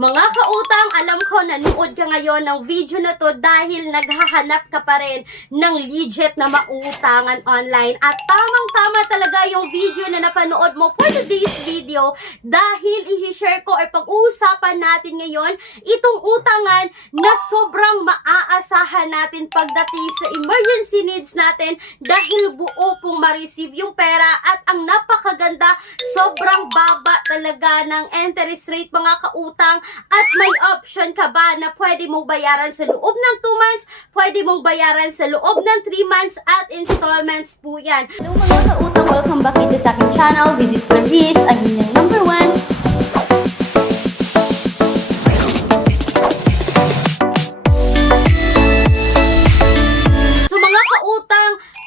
Mga kautang, alam ko nanood ka ngayon ng video na to dahil naghahanap ka pa rin ng legit na mautangan online. At tamang-tama talaga yung video na napanood mo for today's video dahil i-share ko ay pag-uusapan natin ngayon itong utangan na sobrang maaasahan natin pagdating sa emergency needs natin dahil buo pong ma-receive yung pera at ang napakaganda, sobrang baba talaga ng interest rate mga kautang. At may option ka ba na pwede mong bayaran sa loob ng 2 months, pwede mong bayaran sa loob ng 3 months at installments po yan. Hello mga kautang, welcome back dito sa aking channel. This is Clarice, ang inyong number 1.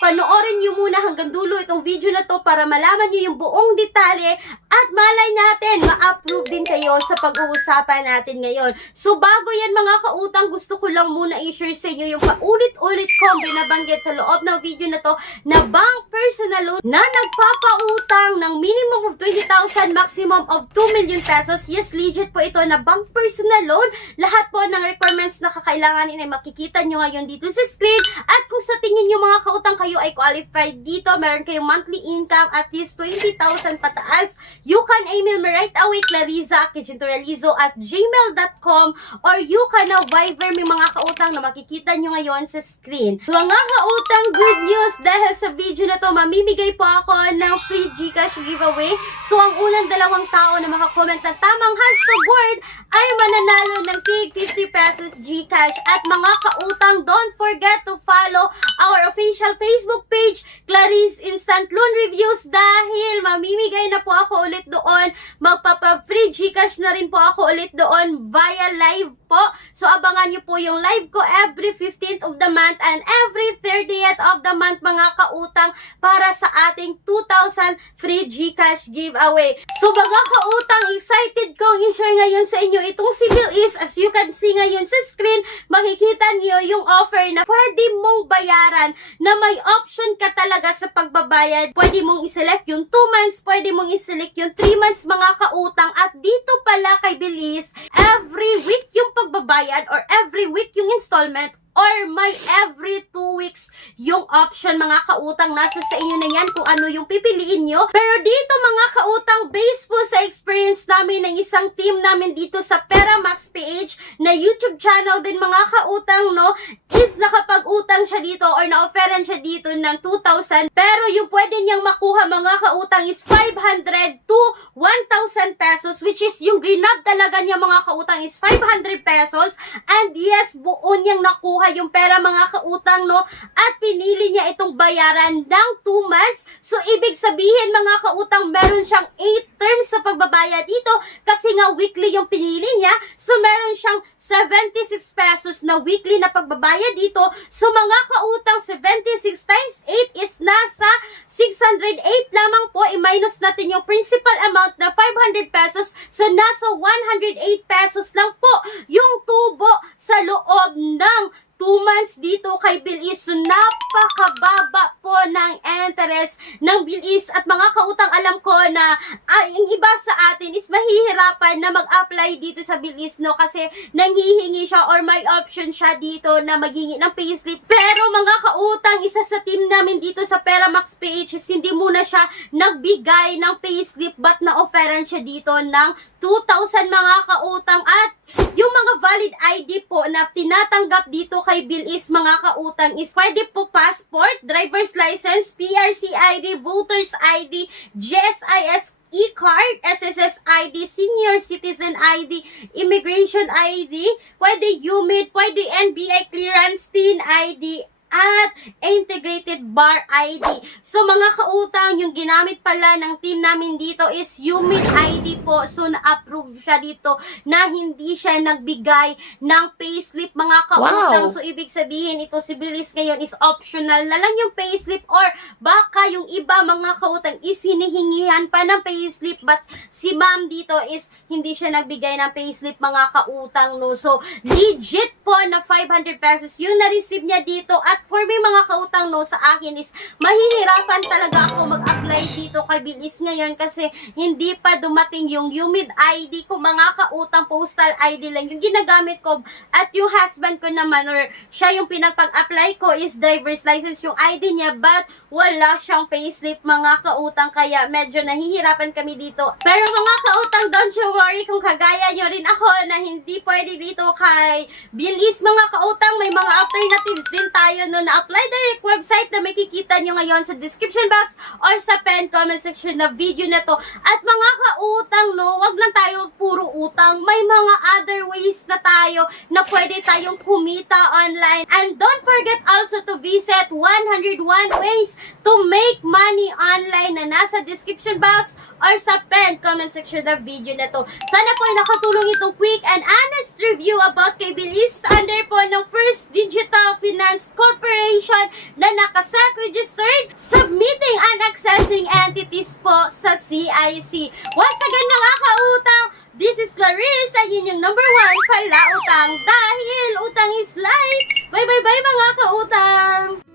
Panoorin nyo muna hanggang dulo itong video na to para malaman nyo yung buong detalye at malay natin, ma-approve din kayo sa pag-uusapan natin ngayon. So bago yan mga kautang, gusto ko lang muna i-share sa inyo yung paulit-ulit kong binabanggit sa loob ng video na to na bank personal loan na nagpapautang ng minimum of 20,000, maximum of 2 million pesos. Yes, legit po ito na bank personal loan. Lahat po ng requirements na kakailanganin ay makikita nyo ngayon dito sa screen. At kung sa tingin nyo mga kautang kayo ay qualified dito, meron kayong monthly income at least 20,000 pataas, you can email me right away, clariza@gmail.com, or you can now Viber me mga kautang na makikita nyo ngayon sa screen. So mga kautang, good news dahil sa video na to, mamimigay po ako ng free GCash giveaway. So ang unang 2 tao na makakomment ng tamang hashtag word ay mananalo ng tig 50 pesos GCash. At mga kautang, don't forget to follow our official Facebook page, Clarice Instant Loan Reviews, dahil mamimigay na po ako ulit doon. Magpapa-free GCash na rin po ako ulit doon via live po. So abangan nyo po yung live ko every 15th of the month and every 30th of the month mga kautang para sa ating 2,000 free GCash giveaway. So mga kautang, excited kong i-share ngayon sa inyo itong si Bilis. As you can see ngayon sa screen, makikita nyo yung offer na pwede mong bayaran na may option ka talaga sa pagbabayad. Pwede mong iselect yung 2 months, pwede mong iselect yung 3 months mga kautang. At dito pala kay Bilis, every week yung pagbabayad or every week yung installment or may every 2 weeks yung option mga kautang. Nasa sa inyo na yan kung ano yung pipiliin nyo. Pero dito mga kautang, based po sa experience namin ng isang team namin dito sa Peramax PH na YouTube channel din mga kautang, no, is nakapag-utang siya dito or na-offeran siya dito ng 2,000. Pero yung pwede niyang makuha mga kautang is 500 to 1,000 pesos, which is yung grinab talaga niya mga kautang is 500 pesos. And yes, buo niyang nakuha yung pera mga kautang, no, at pinili niya itong bayaran ng 2 months. So ibig sabihin mga kautang, meron siyang 8 terms sa pagbabayad dito kasi nga weekly yung pinili niya. So meron siyang 76 pesos na weekly na pagbabayad dito. So mga kautang, 76 times 8 is nasa 608 lamang po. I-minus natin yung principal amount na 500 pesos. So nasa 108 pesos lang po yung tubo sa loob ng 2 months dito kay Bilis. So napakababa po ng interest ng Bilis. At mga kautang, alam ko na yung iba sa atin is mahihirapan na mag-apply dito sa Bilis, no, kasi nanghihingi siya or may option siya dito na maghingi ng payslip. Pero mga kautang, isa sa team namin dito sa Peramax PH is hindi muna siya nagbigay ng payslip but na-offeran siya dito ng 2,000 mga kautang. At yung mga valid ID po na tinatanggap dito kay Bilis mga kautang is pwede po passport, driver's license, PRC ID, voters ID, GSIS e-card, SSS ID, senior citizen ID, immigration ID, pwede UMID, pwede NBI clearance, TIN ID, at integrated bar ID. So mga kautang, yung ginamit pala ng team namin dito is UMID ID po. So na-approve siya dito na hindi siya nagbigay ng payslip mga kautang. Wow. So ibig sabihin ito si Bilis ngayon is optional na lang yung payslip, or baka yung iba mga kautang is hinihingihan pa ng payslip but si ma'am dito is hindi siya nagbigay ng payslip mga kautang, no. So legit po na 500 pesos yung na-receive niya dito. At At for me mga kautang no, sa akin is mahihirapan talaga ako mag-apply dito kay Bilis ngayon kasi hindi pa dumating yung UMID ID ko mga kautang, postal ID lang yung ginagamit ko. At yung husband ko naman or siya yung pinapag-apply ko is driver's license yung ID niya, but wala siyang payslip mga kautang, kaya medyo nahihirapan kami dito. Pero mga kautang, don't you worry kung kagaya nyo rin ako na hindi pwede dito kay Bilis mga kautang, may mga alternatives din tayo no, na apply direct website na makikita nyo ngayon sa description box or sa pen comment section na video na to. At mga kautang no, wag lang tayo puro utang, may mga other ways na tayo na pwede tayong kumita online. And don't forget also to visit 101 ways to make money online na nasa description box or sa pen comment section ng video na to. Sana po ay nakatulong itong quick and honest review about kay Bilis under po ng First Digital Finance Corporation na nakaset registered, submitting and accessing entities po sa CIC. Once again mga kautang, this is Clarice, ang inyong number 1 palautang dahil utang is life. Bye bye bye mga kautang!